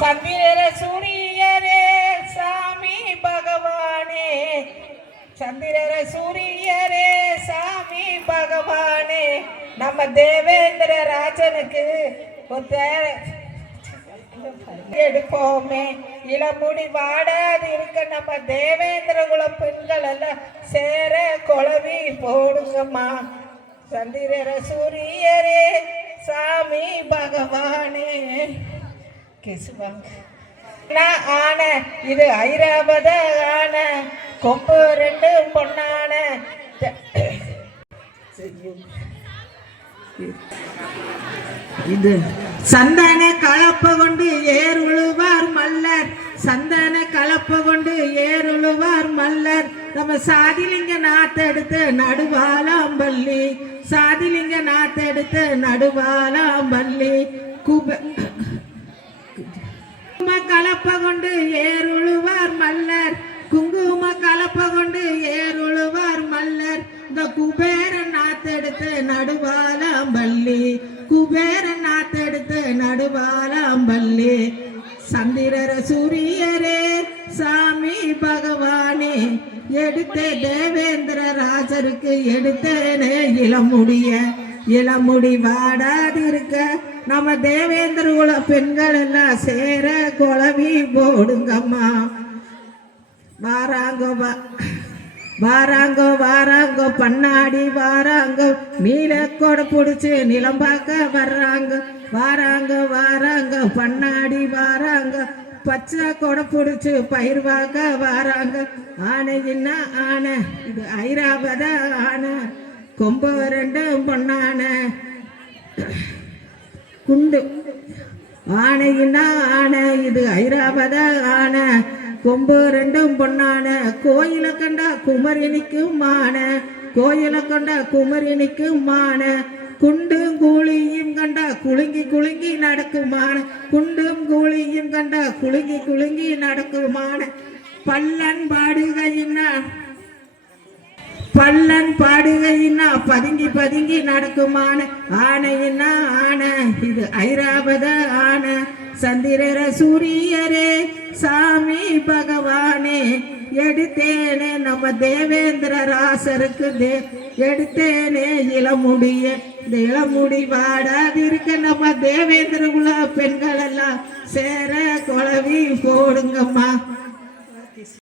சந்திர சூரியரே சாமி பகவானே, சந்திர சூரியரே சாமி பகவானே, நம்ம தேவேந்திர ராஜனுக்கு ஒரு எடுப்போமே. இளமுடி வாடாது இருக்க நம்ம தேவேந்திர குல பெண்கள் எல்லாம் சேர குழவி போடுங்கம்மா. சந்திர சூரியரே சாமி பகவானே. ஆன இது ஐராவத ஆன கொம்பு ரெண்டு பொண்ணான இது சந்தன கலப்ப கொண்டு ஏர் உழுவார் மல்லர், சந்தன கலப்ப கொண்டு ஏர் உழுவார் மல்லர். நம்ம சாதிலிங்க நாத்தெடுத்து நடுவாலாம்பள்ளி, சாதிலிங்க நாத்தெடுத்து நடுவாலாம்பள்ளி. குங்கும கலப்ப கொண்டு ஏர் உழுவார் மல்லர், குங்கும கலப்ப கொண்டு ஏர் உழுவார் மல்லர். இந்த குபேர நாத்தெடுத்து நடுவாலாம்பள்ளி, குபேர நாத்தெடுத்து நடுவாலாம்பள்ளி. சந்திரர சூரியரே சாமி பகவானே, எடுத்த தேவேந்திர ராஜருக்கு எடுத்தேனே இளமுடிய, இளமுடி வாடாதிருக்க நம்ம தேவேந்திர குல பெண்கள் எல்லாம் சேர குழவி போடுங்கம்மா. வாராங்கோ வாராங்கோ வாராங்கோ பண்ணாடி வாராங்கோ, மீள கொடை பிடிச்சி நிலம் பார்க்க வர்றாங்க. வாராங்க வாராங்க பண்ணாடி வாராங்க, பச்சை கொடை பிடிச்சி பயிர் பார்க்க வாராங்க. ஆனைன்னா ஆனை இது ஐராவத ஆனை, கொம்பு ரெண்டும் பொண்ணான குண்டு. ஆனைன்னா ஆனை இது ஐராவத ஆனை, கொம்பு ரெண்டும் பொண்ணான. கோயில கண்டா குமரனிக்கும் மான, கோயில கண்டா குமரனிக்கும் மான. குண்டும் கூலியும் கண்டா குலுங்கி குலுங்கி நடக்குமான, குண்டும் கூலியும் கண்டா குலுங்கி குலுங்கி நடக்குமான. பல்லன் பாடுகையின்னா, பல்லன் பாடுகையின்னா பதுங்கி பதுங்கி நடக்குமான. ஆனையின்னா ஆனை இது ஐராவத ஆனை. சந்திரர சூரியரே சாமி பகவானே, எடுத்தேனே நம்ம தேவேந்திர ராசருக்கு எடுத்தேனே இளமுடிய. இந்த இளமுடி வாடாதிருக்க நம்ம தேவேந்திர குல பெண்கள் எல்லாம் சேர குழவி போடுங்கம்மா.